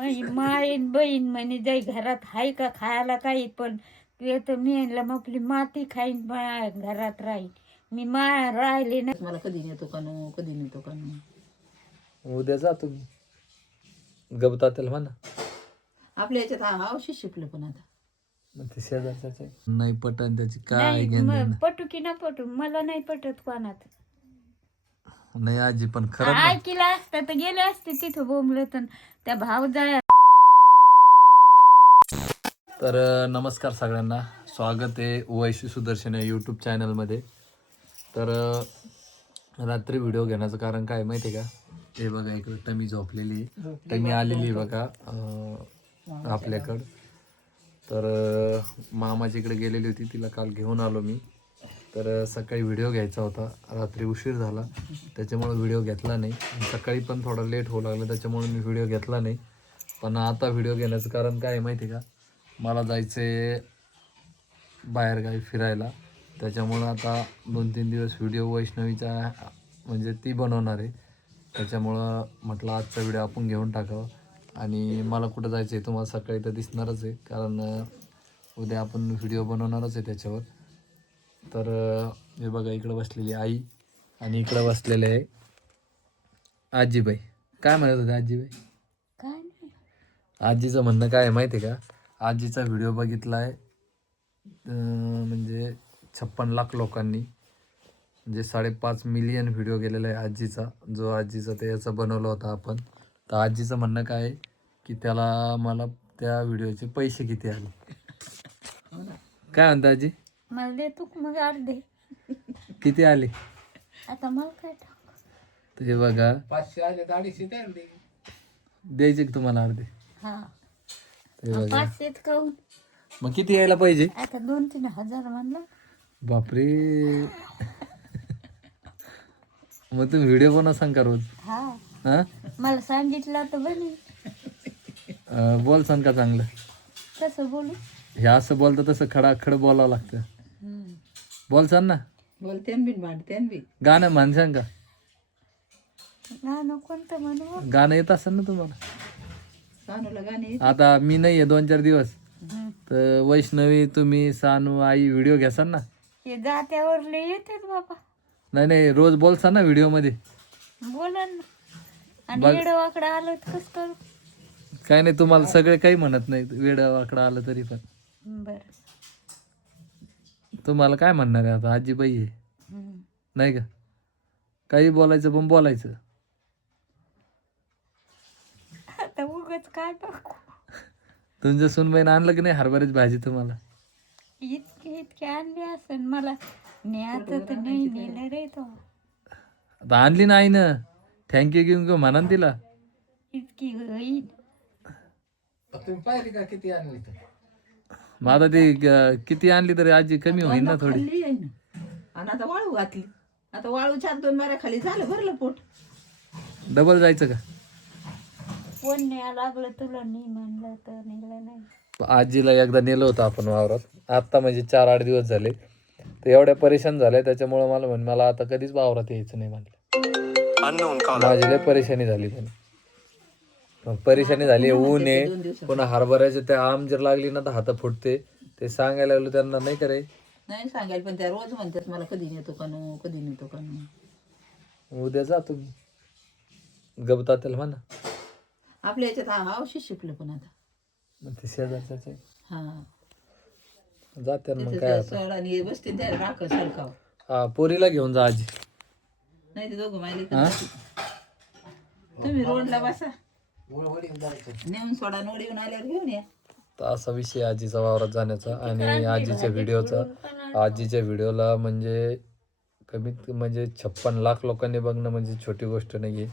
माईन बहीण म्हणे जाई घरात हाय का खायला काही पण तू तर मी आणलं मग आपली माती खाईन घरात राहीन मी राहिले नाही. मला कधी नेतो का नो कधी नेतो का नो. उद्या जा तुम्ही गबतातेल म्हणा. आपल्या याच्यात औषध शिकलं पण आता मग ते शेजारच्याच आहे. नाही पटन त्याची काय नाही घेणं पटू की ना पटू मला नाही पटत कोणात. नाही आजी पण खरं ना. ऐकलं असतं तर गेले असते तिथं बोंबलं तर त्या भाव जाय. तर नमस्कार सगळ्यांना, स्वागत आहे वैशी सुदर्शन या यूट्यूब चॅनलमध्ये. तर रात्री व्हिडिओ घेण्याचं कारण काय माहिती आहे का, हे बघा इकडं टमी झोपलेली आहे. टमी आलेली आहे बघा आपल्याकडं. तर मामाच्या इकडे गेलेली होती, तिला काल घेऊन आलो मी. तर सकाळी व्हिडिओ घ्यायचा होता, रात्री उशीर झाला त्याच्यामुळे व्हिडिओ घेतला नाही. सकाळी पण थोडा लेट होऊ लागला त्याच्यामुळे मी व्हिडिओ घेतला नाही. पण आता व्हिडिओ घेण्याचं कारण काय आहे माहिती आहे का, मला जायचं आहे बाहेरगावी फिरायला. त्याच्यामुळं आता 2-3 दिवस व्हिडिओ वैष्णवीचा म्हणजे ती बनवणार आहे. त्याच्यामुळं म्हटलं आजचा व्हिडिओ आपण घेऊन टाकावं. आणि मला कुठं जायचं आहे तुम्हाला सकाळी तर दिसणारच आहे, कारण उद्या आपण व्हिडिओ बनवणारच आहे त्याच्यावर. तर हे बघा इकडं बसलेली आई आणि इकडं बसलेले आहे आजीबाई. काय म्हणत होते आजीबाई? काय नाही आजीचं म्हणणं काय आहे माहिती आहे का, आजीचा व्हिडिओ बघितला आहे म्हणजे 56 लाख लोकांनी, म्हणजे 5.5 मिलियन व्हिडिओ गेलेला आहे आजीचा, जो आजीचा ते याचा बनवला होता आपण. तर आजीचं म्हणणं काय आहे की त्याला मला त्या व्हिडिओचे पैसे किती आले. काय म्हणता आजी? मला देतो मग अर्धे. किती आले आता मला काय ठाऊक. ते बघा 500 आले 250 द्यायचे की तुम्हाला अर्धे. हा ते बघा 500 काऊन मग किती यायला पाहिजे. आता 2-3 हजार म्हणलं. बापरे. मग तुम्ही व्हिडिओ बनवा सांग का रोज. हा हां मला सांगितलं तर बनी बोल सांग का चांगलं. कसं बोलू. हे असं बोलतं तसं खडाखड बोलावं लागतं. बोल सांग ना. बोलते बी भांडते बी. गाणं म्हण सांग का. गाणं कोणतं म्हणू. गाणं येत असेल ना तुम्हाला. सानूला गाणे आता मी नाही आहे 2-4 दिवस, तर वैष्णवी तुम्ही सानू आई व्हिडिओ घ्यासान ना. हे जात्यावरले येतात बाबा. नाही रोज बोलसा ना व्हिडिओमध्ये. बोला ना. आणि येडवाकडं आलं तर कसं करू. काय नाही तुम्हाला सगळे काही म्हणत नाही, वेडं वाकडं आलं तरी पण. बर तुम्हाला काय म्हणणार आहे आता, आजीबाई आहे नाही का, काही बोलायचं पण बोलायचं. आता उगच काय बघू. तुमच्या सुनबाईनं आणलं की नाही हरभऱ्याची भाजी तुम्हाला. इतके आणले असेल मला न्यायचं तर नाही नेलं रे तो. आता आणली नाही ना, थँक्यू घेऊन घेऊ म्हणा ना तिला. इतकी होईल. तुम्ही पाहिली का किती आणली तर. मग आता ती किती आणली तरी आजी कमी होईल ना थोडी. खाल्ली आहे ना. आणि आता वाळू घातली. आता वाळू 4-2 माऱ्या खाली झालं भरलं पोट. डबल जायचं का. कोण न्याय लागलं तुला नाही म्हणलं तर नेलं नाही. आजीला एकदा नेलं होतं आपण वावरात, आत्ता म्हणजे 4-8 दिवस झाले. तर एवढ्या परेशान झाल्या त्याच्यामुळं मला आता कधीच वावरात यायचं नाही म्हणलं. माझी लय परेशानी झाली. पण परेशानी झाली, ऊन आहे पुन्हा हरभऱ्याचे ते आम जर लागली ना तर हात फुटते. ते सांगायला लागलो त्यांना नाही करे. नाही सांगायला पण त्या रोज म्हणतात मला कधी नेतो का नो कधी नेतो का नो. उद्या जा तुम्ही गबतातेल म्हणा. आपल्या याच्यात औषध शिकलं पण आता. मग ते शेजारच्याच आहे. हा जाते मग काय आता. सळ आणि बसते त्या राख सरकाव. हा पोरीला घेऊन जा आजी. नाही ते दोघं मायले तुम्ही रोडला बसा नेऊन सोडा नोड येऊन आल्यावर घेऊन या. तर असा विषय आजीचा वावरात जाण्याचा आणि आजीच्या व्हिडिओचा. आजीच्या व्हिडिओला म्हणजे कमीत म्हणजे 56 लाख लोकांनी बघणं म्हणजे छोटी गोष्ट नाही आहे.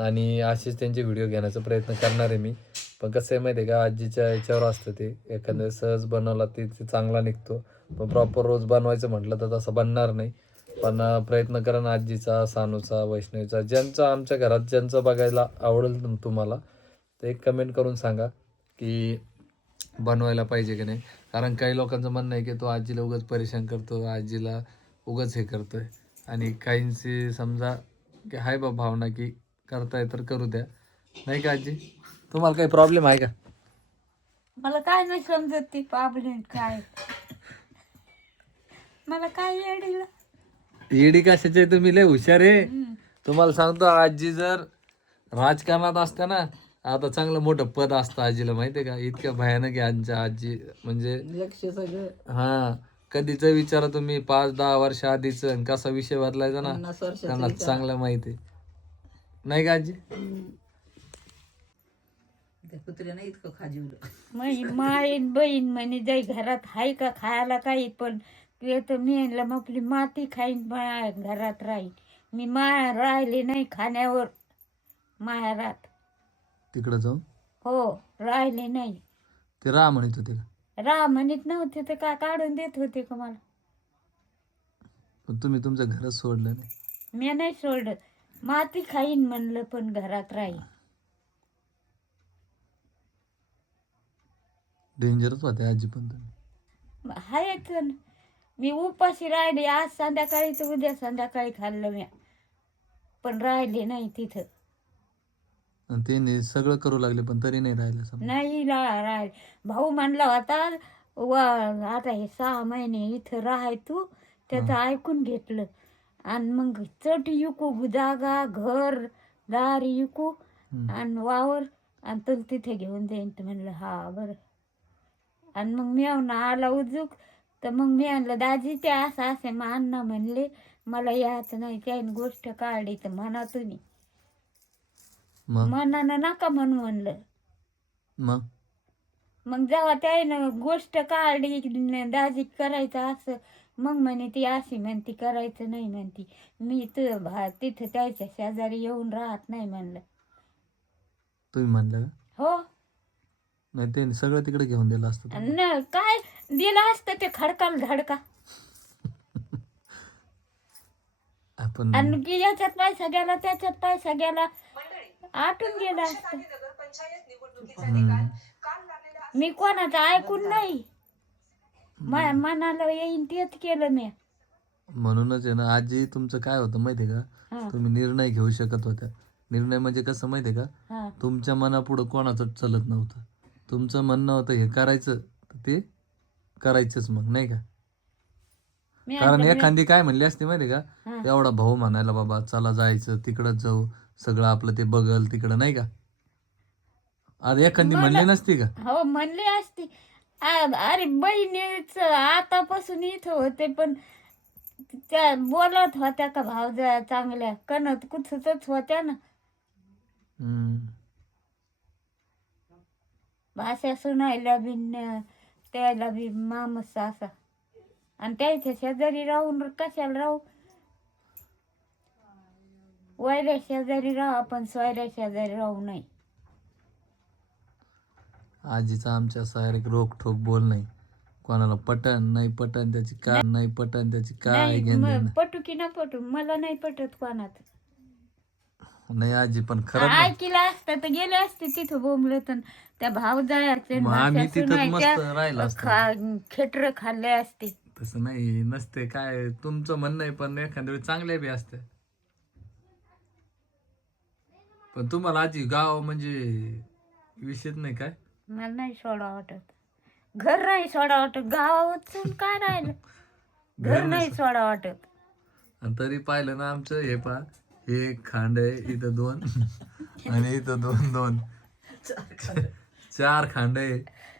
आणि असेच त्यांचे व्हिडिओ घेण्याचा प्रयत्न करणार आहे मी. पण कसं आहे माहिती आहे का, आजीच्या याच्यावर असतं ते. एखाद्या सहज बनवला ते चांगला निघतो, पण प्रॉपर रोज बनवायचं म्हटलं तर तसं बनणार नाही. पण प्रयत्न करा ना आजीचा, सानूचा, वैष्णवीचा, ज्यांचं आमच्या घरात ज्यांचं बघायला आवडेल तुम्हाला ते एक कमेंट करून सांगा की बनवायला पाहिजे की नाही. कारण काही लोकांचं म्हणणं आहे की तो आजीला उगाच परेशान करतो, आजीला उगाच हे करतोय. आणि काहींची समजा की हाय बा भावना की करताय तर करू द्या, नाही का आजी. तुम्हाला काही प्रॉब्लेम आहे का? मला काय नाही समजत ती प्रॉब्लेम काय. मला काय येडीला. ईडी कशाचे, तुम्ही लय हुशार आहे. तुम्हाला सांगतो, आजी जर राजकारणात असत्या ना, आता चांगलं मोठं पद असतं आजीला, माहितीये का? इतकं भयानक आहे आमच्या आजी, म्हणजे लक्ष सगळं हा, कधीच विचारा तुम्ही 5-10 वर्ष आधीच कसा विषय बदलायचा ना, 50 वर्षाचं त्यांना विचार. चांगलं माहिती आहे. नाही का आजी? त्या कुत्र्यानं इतकं खाजीवलं. माझी माईन बहीण म्हणे जाई घरात हाय का खायला काही, पण तू तर मी म्हणलं मग आपली माती खाईन घरात राहीन. मी राहिले नाही खाण्यावर माहेरात. तिकडं जाऊन हो राहिले नाही. ते राह म्हणत होते का? रा म्हणत नव्हते तर का काढून देत होते का मला. पण तुम्ही तुमचं घरच सोडलं नाही. मी नाही सोडलं. माती खाईन म्हणलं पण घरात राहीन. डेंजरच होते आजी पण तुम्ही. हायच ना. मी उपाशी राहिले आज संध्याकाळी तर उद्या संध्याकाळी खाल्लं मी, पण राहिले नाही तिथं. आणि ते सगळं करू लागले पण तरी नाही राहिलं समजा. नाही राय. भाऊ म्हणला होता आता हे 6 महिने इथं राहाय तू, त्याचं ऐकून घेतलं. आणि मग चट विकू जागा घर दार विकू आणि वावर आणि तुला तिथे घेऊन जाईन. तर म्हणलं हा बरं. आणि मग मी आला उजूक तर मग मी आणलं दाजी ते असं असे मग अण्णा म्हणले मला यायचं नाही. त्याने गोष्ट काढली तर म्हणा तुम्ही, मनानं नका म्हणू म्हणलं. मग जेव्हा त्यानं गोष्ट काढली दाजी करायचं असं, मग म्हणे ती अशी म्हणती करायचं नाही म्हणती. मी तिथं त्याच्या शेजारी येऊन राहत नाही म्हणलं. तुम्ही म्हणलं का? हो. नाही ते सगळं तिकडे घेऊन दिलं असतं. काय दिलं असतं ते खडकाल धडका. आपण आणि याच्यात पैसा गेला त्याच्यात पैसा गेला आटून गेला असतं. मी कोणाचं ऐकून नाही, मनाला येईन तेच केलं मी. म्हणूनच आहे ना आजी, तुमचं काय होतं माहितीये का, तुम्ही निर्णय घेऊ शकत होत्या. निर्णय म्हणजे कसं माहितीये का, तुमच्या मनापुढं कोणाचं चलत नव्हतं. तुमचं म्हणणं होतं हे करायचं तर ते करायचंच, मग नाही का? कारण एखादी काय म्हणली असते माहितीये का, एवढा भाऊ म्हणायला बाबा चला जायचं तिकडच जाऊ, सगळं आपलं ते बघल तिकडं, नाही का? अरे एखादी म्हणली नसती का? हो म्हणली असती. अरे बहिणीच आतापासून इथं होते पण त्या बोलत होत्या का भावजा चांगल्या कणत कुठच होत्या ना. भाषा सुनायला बी त्याला बी मामस असा. आणि त्याच्या शेजारी राहून कशाला राहू. वैऱ्या शेजारी राहू आपण, सोयऱ्या शेजारी राहू नाही. आजीचा आमच्या सारख रोखठोक बोल नाही. कोणाला पटन नाही पटन त्याची काय नाही पटन त्याची काय घेणं. पटू की ना पटू मला नाही पटत कोणात. नाही आजी पण खरं ऐकलं असतं तर गेले असते तिथं बोंबलं तर त्या खेटर खाल्ले असते. तसं नाही नसते काय तुमचं म्हणणं आहे, पण एखाद्या वेळी चांगले बी असते. पण तुम्हाला आजी गाव म्हणजे विषयच नाही काय? मला नाही सोडा वाटत, घर नाही सोडा वाटत, गावात काय राहिलं घर नाही सोडा वाटत. आणि तरी पाहिलं ना आमचं हे पा, हे खांड आहे इथं 2 आणि इथं 2 4 खांड आहे.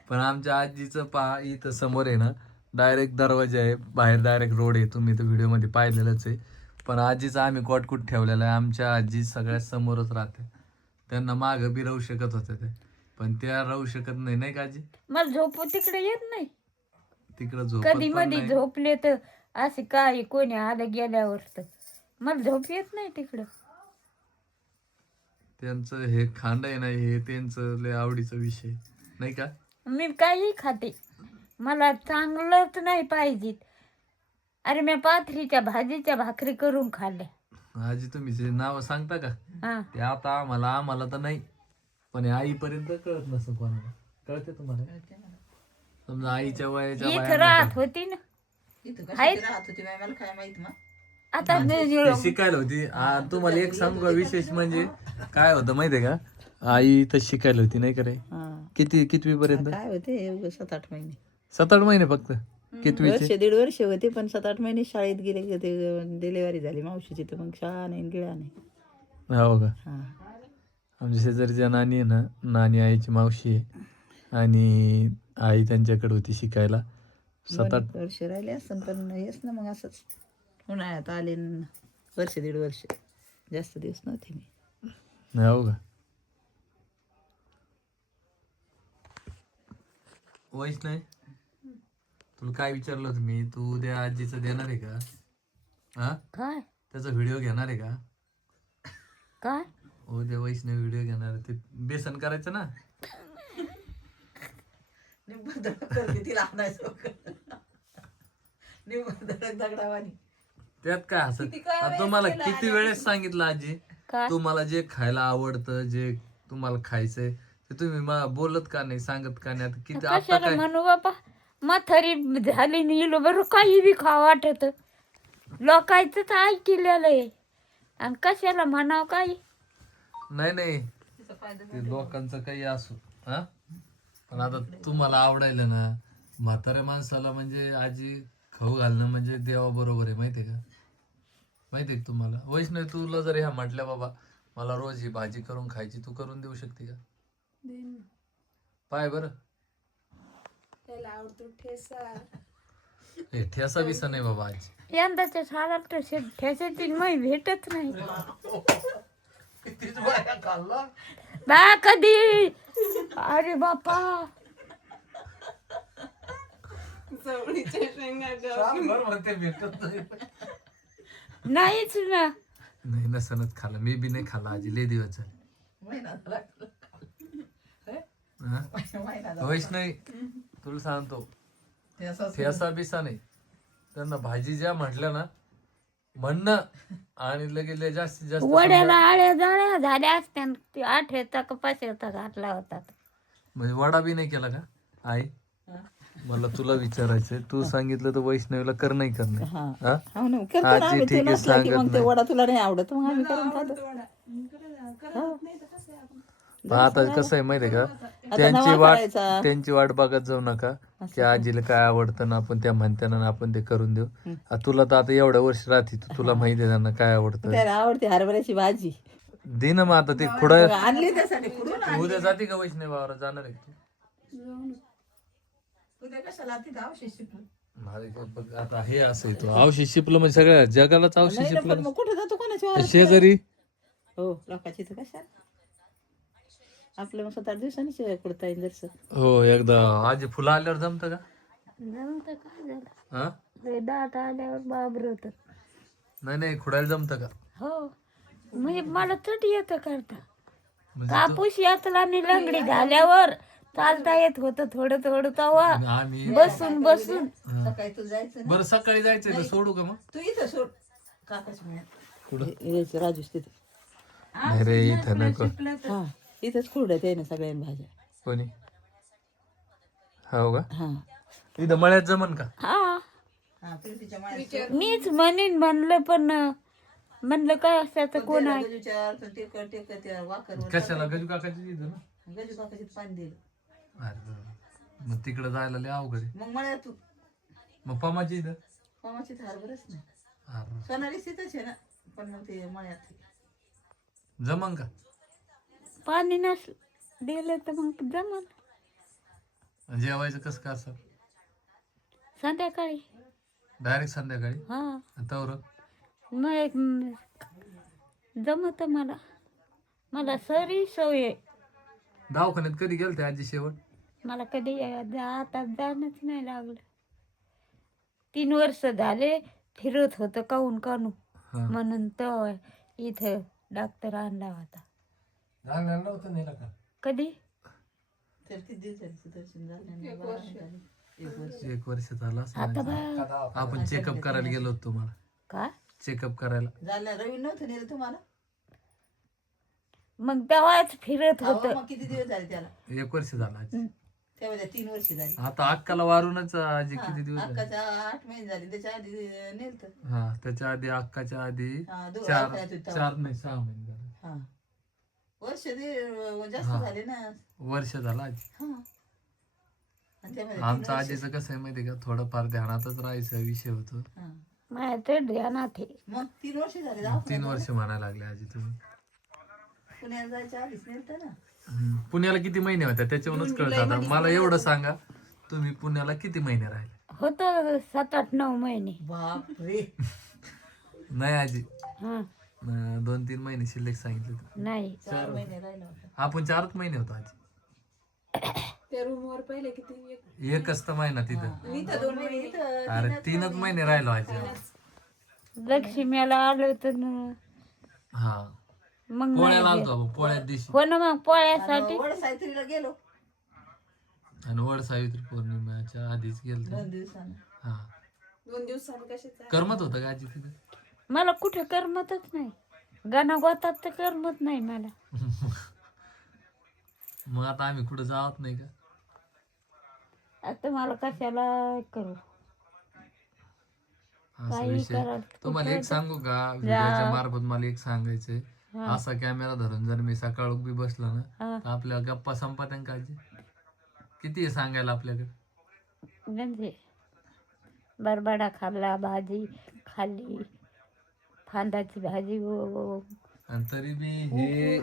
पण आमच्या आजीचं पहा इथं समोर आहे ना डायरेक्ट दरवाजा आहे, बाहेर डायरेक्ट रोड आहे. तुम्ही तर व्हिडिओमध्ये पाहिलेलंच आहे. पण आजीचं आम्ही कोटकुट ठेवलेलं आहे. आमच्या आजी सगळ्यात समोरच राहते. त्यांना मागं बी राहू शकत होते ते, पण त्या राहू शकत नाही, नाही का आजी? मला झोप तिकडे येत नाही. तिकडे झोप कधी मध्ये झोपले तर असे काही कोणी आलं गेल्यावर तर मला झोप येत नाही तिकडं. त्यांचं हे खांड आहे ना, हे त्यांचं लय आवडीचा विषय नाही का? मी काही खाते, मला चांगलंच नाही पाहिजे. अरे मी पाथरीच्या भाजीच्या भाकरी करून खाल्ल्या. आजी तुम्ही जे नाव सांगता का ते आता आम्हाला तर नाही, पण आईपर्यंत कळत नसतं. कोणाला कळते तुम्हाला? समजा आईच्या वयाच्या इथं राहत होती ना, राहत होती मला काय माहित. मग आता शिकायला होती. तुम्हाला एक सांगू का विशेष म्हणजे काय होतं माहितीये का, आई तर शिकायला होती नाही का रे? हा कितवी पर्यंत? काय होते 7-8 महिने 7-8 महिने फक्त कितवीचे? वर्ष 1.5 वर्ष होते, पण 7-8 महिने शाळेत गेले की ते डिलिव्हरी झाली मावशीची, तर मग शाळा नाही गिळा नाही. हो का? हा आमच्या शेजारच्या नानी आहे ना, नानी आईची मावशी आहे आणि आई त्यांच्याकडे होती शिकायला. 7-8 वर्ष राहिले असतं, पण हेच ना मग असंच उन्हाळ्यात आले न वर्ष 1.5 वर्ष, जास्त दिवस नव्हते मी. हो का? वैष्णव, तुला काय विचारलं होतं मी, तू उद्या आजीचं देणार आहे का? हा, काय त्याचा व्हिडिओ घेणार आहे का? काय उद्या वैष्णव व्हिडिओ घेणार आहे. ते बेसन करायचं ना. तिला आणायचं दगडावानी. त्यात काय हसत? तुम्हाला किती वेळेस सांगितलं आजी, काय तुम्हाला जे खायला आवडतं, जे तुम्हाला खायचंय ते तुम्ही मला बोलत का नाही, सांगत का नाही? आता किती आता कशाला काय म्हणू बाबा, म्हातारी झाली नाही बरं, काही बी खा वाटत, लोकांचं तर ऐकलेलं आहे आणि कशाला म्हणावं काही. नाही ते लोकांचं काही असो, हा, पण आता तुम्हाला आवडायला ना, म्हाताऱ्या माणसाला म्हणजे आजी खाऊ घालणं म्हणजे देवा बरोबर आहे, माहितीये का? माहितीये का तुम्हाला? वैष्णव, तुला जर ह्या म्हटल्या बाबा मला रोज ही भाजी करून खायची, तू करून देऊ शकते का? पाय बरं, ठेसा बिसा नाही बाबा आजी. यंदाच्या शाळेत तर ठेसाची मै भेटत नाही बा कधी. अरे बापा, नाहीच ना. नाही, नसनच खाल्लं, मी बी नाही खाल्ला आजी, लय दिवस झाले. हा? वैष्णवी, तुला सांगतो, ठेसा बिसा नाही, त्यांना भाजी ज्या म्हटल्या ना म्हणणं, आणि लगेच जास्तीत जास्त वड्याला आळ्या जाळ्या झाल्या असत्या, 8 येता का 5 येता घातला होता. म्हणजे वडा बी नाही केला का आई? मला तुला विचारायचंय, तू सांगितलं तर वैष्णवीला कर नाही करणे. हा हा? हो ना, करतो ना आजी आम्ही. ठीक तू आहे, नसला की सांगत मग ते नाही. वडा तुला नाही आवडत, मग आम्ही करून खातो. पण आता कसं आहे माहितीये का, नवा करायचा. त्यांची वाट बघत जाऊ नका की आजीला काय आवडतं ना आपण त्या म्हणताना आपण ते करून देऊ. तुला तर आता एवढ्या वर्ष राहते, तुला माहिती आहे ना काय आवडतं. त्याला आवडते हरभऱ्याची भाजी. दे ना मग आता ते खुडा. मग आणली त्यासाठी कुठून आणली? उद्या जाते का वैष्णवी वावरात, जाणार आहे का तू? उद्या कशाला तिथं औषध शिकलो. माझे काय बघ, आता हे असं आहे, तो औषध शिपलं म्हणजे सगळ्या जगालाच औषध नाही ना, पण शिपलं. मग कुठे जातो कोणाच्या वावरात? शेजारी हो, लोकांची तर कशा आपल्या मग 7-8 दिवसांनी कुडता येईल जरसं. हो, एकदा आजी फुलं आल्यावर जमतं का? जमतं काय झालं, हा, ते दाट आल्यावर बाबरत. नाही खुडायला जमतं का? हो, म्हणजे मला चट येतं करता. म्हणजे कापूस यातला आणि लंगडी झाल्यावर चालता येत होतं थोडं थोडं तवा, आम्ही बसून बसून. सकाळी तू जायचं ना. बरं सकाळी जायचंय तर सोडू का मग? तू इथं सोड काकाच कुठं? यायचं राजूच तिथं. नाही रे, इथं नको. हा, इथंच खुरड्यात आहे ना सगळ्यांनी भाज्या. कोणी? हो का? हा इथं मळ्यात जमन का? हा, हा, प्रीतीच्या मायात मीच म्हणेन म्हणलं, पण म्हणलं काय असं कोण आहे. गजूच्या टेक वाकर कशाला? गजू काकाची इथं ना. गजू काकाची पाणी दिलं. अरे, मग तिकडं जायला लय अवघड आहे. मग मळ्यात तू मग पमाची इथं. पामाची हरभरच नाही. अरे, सोनाली तिथंच आहे ना, पण मग ते मळ्यात. जमन का? पाणी नस दिलं तर मग जमल. जेवायचं कसं का असं? संध्याकाळी. डायरेक्ट संध्याकाळी? हा, तर मग जमत मला सरी सवय आहे. दवाखान्यात कधी गेलते आजी शेवट? मला कधी आता जाणंच नाही लागलं. 3 वर्ष झाले फिरत होतं काहून कानू, हा. म्हणून तर इथं डॉक्टर आणला होता. कधी तर किती दिवस झाले सुदर्शन झालं? 1 वर्ष झालं असं. आता बा आपण चेकअप करायला गेलो होतो तुम्हाला. काय चेकअप करायला. झालं. रवी नव्हतं नेलं तुम्हाला? मग तेव्हाच फिरत अहो, होतं. मग किती दिवस झाले त्याला? 1 वर्ष झालं आजी. तेव्हा 3 वर्ष झाली. आता अक्काला वारूनच आजी किती दिवस झाले? अक्काच्या 8 महिने झाले, त्याच्या आधी नेलतं. हा, त्याच्या आधी अक्काच्या आधी हा, 4 दवाखान्यात होता. 4 नाही 6 महिने झाले. हा वर्ष जास्त हा. झाले ना. वर्ष झालं आजी. हा. आणि त्यामध्ये आमचं आजीचं कसं आहे माहिती का, थोडंफार ध्यानातच राहायचा विषय होतो. हा. माझ्या तर ध्यानात आहे. मग 3 वर्ष झाले 3 वर्ष म्हणायला लागले आजी तुम्ही. पुण्याला जायच्या आधीच नेलतं ना. पुण्याला किती महिने होत्या त्याच्यावरूनच कळतं. आता मला एवढं सांगा, तुम्ही पुण्याला किती महिने राहिले? होतं 7-8-9 महिने. बाप रे. नाही आजी, हा 2-3 महिने शिल्लक सांगितले होते. नाही 4 महिने राहिला होता. आपण 4च महिने होतो आजी. त्या रूमवर पहिले किती एकच तर महिना तिथं. इथं 2 महिने इथं. अरे 3च महिने राहिलो आजी. लक्ष्मीला आलो तर न- हा मग पोळ्याला नाही आलतो आपण, पोळ्यात दिवशी. हो ना, मग पोळ्यासाठी वड सावित्रीला गेलो आणि वड सावित्री पौर्णिमेच्या आधीच गेलतो. 2 दिवसानं. हा 2 दिवसांनी कशाचा करमत होतं का आजी तिथं? मला कुठे करमतच नाही. गाणं गोतात तर करमत नाही मला. मग आता आम्ही कुठं जावत नाही का? आता मला कशाला करू, असा काही विषय. करा. तुम्हाला एक सांगू का, व्हिडिओच्या मार्फत मला एक सांगायचंय. असा कॅमेरा धरून जर मी सकाळ बी बसला ना, हा. तर आपल्या गप्पा संपत का आजी? किती आहे सांगायला आपल्याकडे? म्हणजे बरबडा खाल्ला, भाजी खाल्ली, फांदाची भाजी आणि तरी बी हे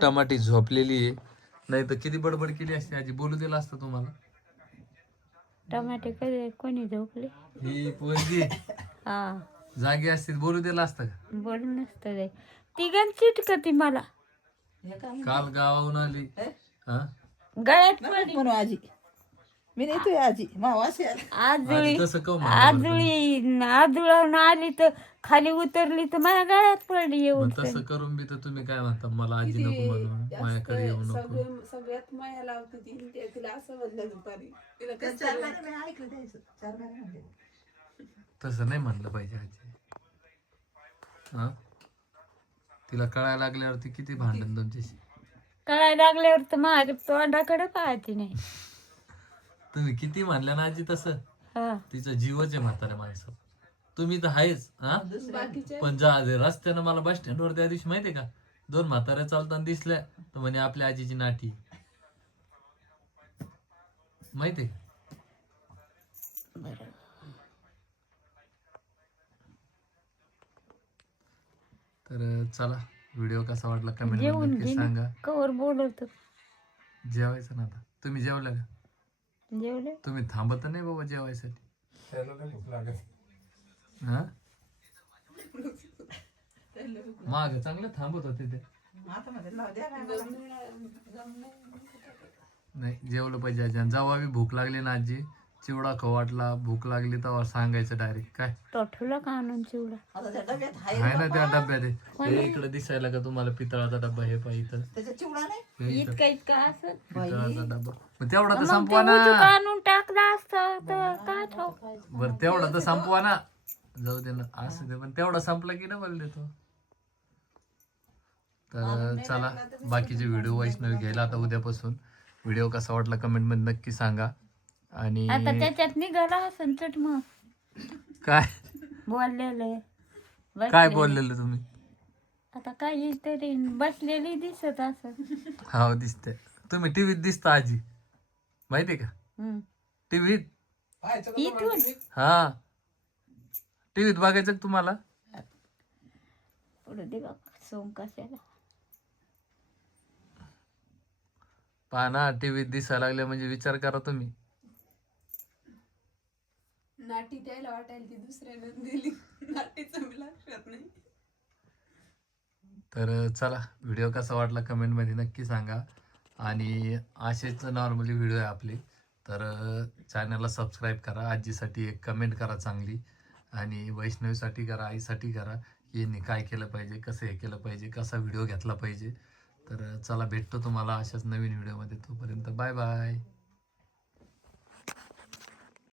टमाटी झोपलेली आहे. नाही तर किती बडबड केली असते आजी, बोलू दिला असतं तुम्हाला. टमाटे कधी कोणी झोपले. ही पोरगी हा जागी असते बोलू दिला असतं का? बोल नसतं रे. ती गण चिटकती मला हे काय काल गावाहून आली. हा गळ्यात नको म्हणू आजी. मी नेतोय आजी मावाशी आजुळी आजी तसं का म्हणा बरं तुम्ही? आजुळावून आली तर खाली उतरली तर माझ्या गळ्यात पडली येऊन. मग तसं करून बी तर तुम्ही काय म्हणता, मला आजी नको म्हणून, माझ्याकडे येऊ नको. सगळ्यात माया लावते तिला असं म्हणलं दुपारी तिला कसं 4 महिने मी ऐकलं द्यायचं. 4 महिने म्हणले. तसं नाही म्हणलं पाहिजे आजी. हा तिला कळायला लागल्यावरती किती भांडण तुमच्याशी. कळायला लागल्यावर तर माझ्या तोंडाकडे पाहते नाही. तुम्ही किती म्हणल्या ना आजी तसं, हा तिचा जीवच आहे म्हाताऱ्या माणसात. तुम्ही तर आहेच हा. बाकीचे पण जा रस्त्यानं मला बस स्टँडवर त्या दिवशी माहितीये का, 2 म्हाताऱ्या चालताना दिसल्या तर म्हणे आपल्या आजीची नाटी. माहितीये का? बरं. तर चला, व्हिडिओ कसा वाटला कमेंट जेवून मध्ये नक्की घे सांगा. कवर बोलवतो. जेवायचं ना आता. तुम्ही जेवल्या का? जेवले तुम्ही थांबत नाही बाबा जेवायसाठी. हा माग चांगलं थांबत होते ते. आता म्हणते लाव द्या ना. नाही जेवलं पाहिजे आजी. आणि जेव्हा बी भूक लागली ना आजी, चिवडा खाऊ वाटला, भूक लागली तेव्हा सांगायचं डायरेक्ट. काय तो ठुला का आणून चिवडा. आता त्या डब्यात आहे ना त्या डब्यात आहे. हे इकडे दिसायला का तुम्हाला पितळाचा डब्बा, हे पाहिजे इथं. त्याच्यात चिवडा नाही. हे इथं इतका असं पितळाचा डब्बा. मग तेवढा तर मग ते संपवा ना. उचूक आणून टाकला असतं तर काय ठाऊक. बरं तेवढा तर संपवा ना. जाऊ दे ना असं दे, पण तेवढा संपला की डबल देतो. तर चला, बाकीचे व्हिडिओ वैष्णवी घ्यायला आता उद्यापासून. व्हिडिओ कसा वाटला कमेंट मध्ये नक्की सांगा. आणि आता त्याच्यात निघाला असं चट मग काय बोललेलं काय बोललेलं तुम्ही? आता काहीतरी बसलेली दिसत असं. हा दिसते. तुम्ही टीव्हीत दिसता आजी, माहितीये का? टीव्हीत. इथून हा टीव्हीत बघायचं का तुम्हाला? पुढे दे बाबा सोंग कशाला. पहा ना, टीव्हीत दिसायला लागले म्हणजे विचार करा तुम्ही. नाटी त्याला वाटायला ती दुसऱ्यानं दिली नाटीचं मी लक्षात नाही. तर चला, व्हिडिओ कसा वाटला कमेंट मध्ये नक्की सांगा. आणि असेच नॉर्मली व्हिडिओ आहे आपले, तर चॅनलला सबस्क्राईब करा. आजीसाठी एक कमेंट करा चांगली, आणि वैष्णवीसाठी करा, आईसाठी करा. यांनी काय केलं पाहिजे, कसं हे केलं पाहिजे, कसा व्हिडिओ घेतला पाहिजे. तर चला, भेटतो तुम्हाला अशाच नवीन व्हिडिओमध्ये. तोपर्यंत बाय बाय.